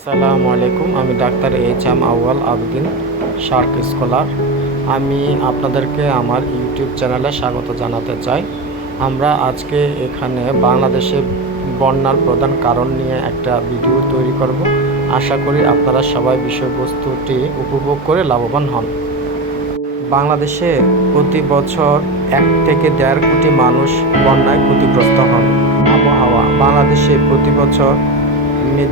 আসসালামু আলাইকুম। আমি ডাক্তার এইচ.এম. আউয়াল আবেদিন, শার্ক স্কলার। আমি আপনাদেরকে আমার ইউটিউব চ্যানেলে স্বাগত জানাতে চাই। আমরা আজকে এখানে বাংলাদেশে বন্যার প্রধান কারণ নিয়ে একটা ভিডিও তৈরি করব। আশা করি আপনারা সবাই বিষয়বস্তুটি উপভোগ করে লাভবান হন। বাংলাদেশে প্রতি বছর 1 থেকে 1.5 কোটি মানুষ বন্যায় ক্ষতিগ্রস্ত হন। আবহাওয়া বাংলাদেশে প্রতি বছর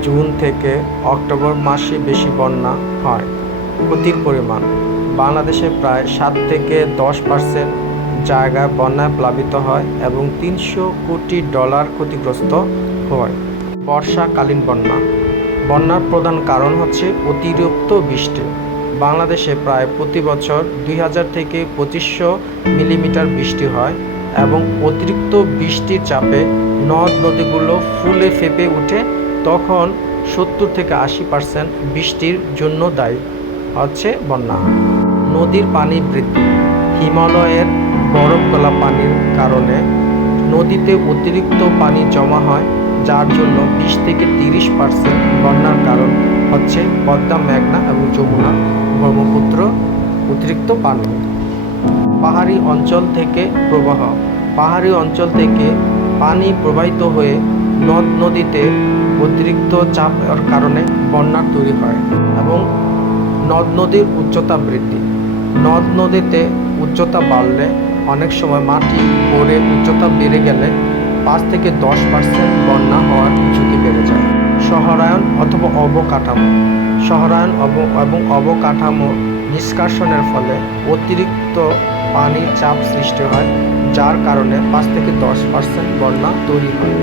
জুন থেকে অক্টোবর মাসে বেশি বন্যা হয়। ক্ষতির পরিমাণ বাংলাদেশে প্রায় 7 থেকে 10% জায়গায় বন্যায় প্লাবিত হয় এবং $300 কোটি ক্ষতিগ্রস্ত হয়। বর্ষাকালীন বন্যার প্রধান কারণ হচ্ছে অতিরিক্ত বৃষ্টি। বাংলাদেশে প্রায় প্রতি বছর 2000 থেকে 2500 মিলিমিটার বৃষ্টি হয় এবং অতিরিক্ত বৃষ্টির চাপে নদ নদীগুলো ফুলে ফেঁপে ওঠে। তখন 70 থেকে 80% বৃষ্টির জন্য দায়ী হচ্ছে বন্যা। নদীর পানি বৃদ্ধি হিমালয়ের বরফ গলা পানির কারণে নদীতে অতিরিক্ত পানি জমা হয়, যার জন্য 20 থেকে 30% বন্যার কারণ হচ্ছে পদ্মা, মেঘনা এবং যমুনা, ব্রহ্মপুত্র অতিরিক্ত পানি। পাহাড়ি অঞ্চল থেকে প্রবাহ পাহাড়ি অঞ্চল থেকে পানি প্রবাহিত হয়ে নদ নদীতে অতিরিক্ত চাপের কারণে বন্যা তৈরি হয় এবং নদ নদীর উচ্চতা বৃদ্ধি। নদ নদীতে উচ্চতা বাড়লে অনেক সময় মাটি পড়ে উচ্চতা বেড়ে গেলে 5 থেকে 10% বন্যা হওয়ার ঝুঁকি বেড়ে যায়। শহরায়ন অথবা অবকাঠামো নিষ্কাশনের ফলে অতিরিক্ত পানির চাপ সৃষ্টি হয়, যার কারণে 5 থেকে 10% বন্যা তৈরি হয়।